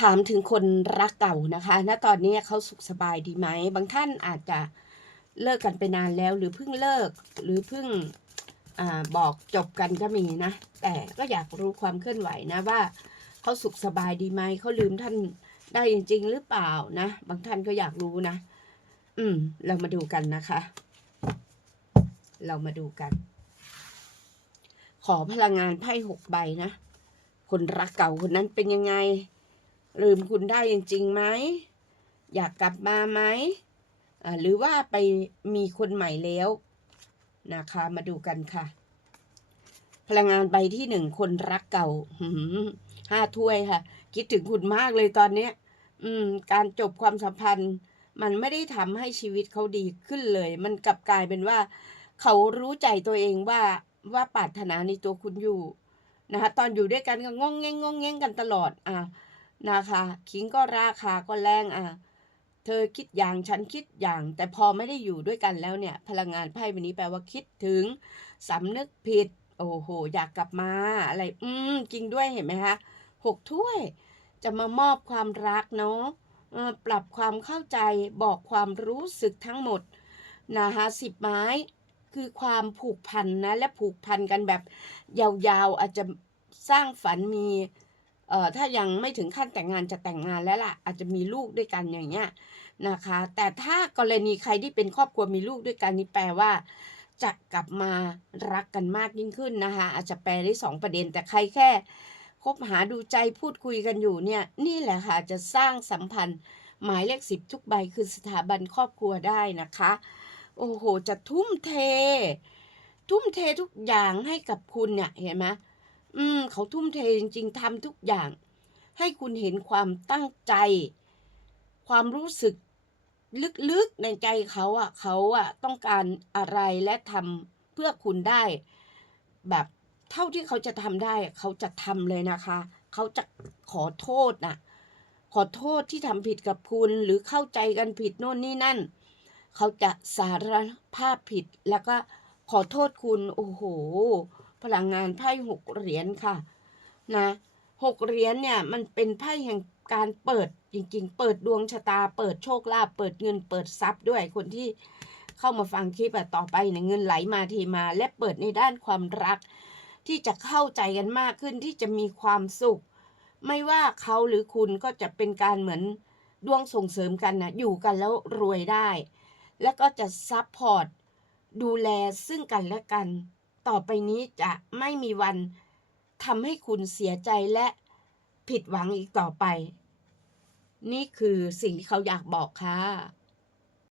ถามถึงคนรักเก่านะคะ ณ ตอนนี้เขาสุขสบายดีไหม บางท่านอาจจะเลิกกันไปนานแล้ว หรือเพิ่งเลิก หรือเพิ่งอบอกจบกันก็มีนะ แต่ก็อยากรู้ความเคลื่อนไหวนะว่าเขาสุขสบายดีไหม เขาลืมท่านได้จริงๆหรือเปล่านะ บางท่านก็อยากรู้นะ อืม เรามาดูกันนะคะ เรามาดูกัน ขอพลังงานไพ่หกใบนะ คนรักเก่าคนนั้นเป็นยังไง ลืมคุณได้จริงๆไหม อยากกลับมาไหม หรือว่าไปมีคนใหม่แล้วนะคะ มาดูกันค่ะ พลังงานใบที่หนึ่งคนรักเก่าห้าถ้วยค่ะ คิดถึงคุณมากเลยตอนเนี้ย อืม การจบความสัมพันธ์ มันไม่ได้ทำให้ชีวิตเขาดีขึ้นเลย มันกลับกลายเป็นว่า เขารู้ใจตัวเองว่าว่าปรารถนาในตัวคุณอยู่นะคะ ตอนอยู่ด้วยกันก็งองแงงงองแงงกันตลอด อะ นะคะขิงก็ราคาก็แรงอะ เธอคิดอย่างฉันคิดอย่าง แต่พอไม่ได้อยู่ด้วยกันแล้วเนี่ย พลังงานไพ่ใบนี้แปลว่าคิดถึงสำนึกผิด โอ้โห อยากกลับมาอะไร อืมจริงด้วยเห็นไหมคะหกถ้วย จะมามอบความรักเนาะปรับความเข้าใจบอกความรู้สึกทั้งหมดนะคะสิบไม้คือความผูกพันนะ และผูกพันกันแบบยาวๆ อาจจะสร้างฝันมี เอ่อถ้ายังไม่ถึงขั้นแต่งงานจะแต่งงานแล้วล่ะ อาจจะมีลูกด้วยกันอย่างเงี้ยนะคะ แต่ถ้ากรณีใครที่เป็นครอบครัวมีลูกด้วยกันนี่แปลว่าจะกลับมารักกันมากยิ่งขึ้นนะคะ อาจจะแปลได้สองประเด็น แต่ใครแค่คบหาดูใจพูดคุยกันอยู่เนี่ย นี่แหละค่ะจะสร้างสัมพันธ์ หมายเลขสิบทุกใบคือสถาบันครอบครัวได้นะคะ โอ้โห จะทุ่มเท ทุ่มเททุกอย่างให้กับคุณเนี่ยเห็นไหม อืม เขาทุ่มเทจริงๆทำทุกอย่าง ให้คุณเห็นความตั้งใจ ความรู้สึกลึกๆในใจเขาอะ เขาอะ ต้องการอะไรและทำเพื่อคุณได้ แบบเท่าที่เขาจะทำได้ เขาจะทำเลยนะคะ เขาจะขอโทษนะขอโทษที่ทำผิดกับคุณหรือเข้าใจกันผิดโน่นนี่นั่น เขาจะสารภาพผิดแล้วก็ขอโทษคุณ โอ้โห พลังงานไพ่หกเหรียญค่ะนะหกเหรียญเนี่ยมันเป็นไพ่แห่งการเปิดจริงๆ เปิดดวงชะตา เปิดโชคลาภเปิดเงินเปิดทรัพย์ด้วยคนที่เข้ามาฟังคลิปต่อไปเนี่ยเงินไหลมาเทมา และเปิดในด้านความรัก ที่จะเข้าใจกันมากขึ้นที่จะมีความสุข ไม่ว่าเขาหรือคุณก็จะเป็นการเหมือนดวงส่งเสริมกันนะอยู่กันแล้วรวยได้ แล้วก็จะซัพพอร์ตดูแลซึ่งกันและกัน ต่อไปนี้จะไม่มีวันทำให้คุณเสียใจและผิดหวังอีกต่อไป นี่คือสิ่งที่เขาอยากบอกค่ะ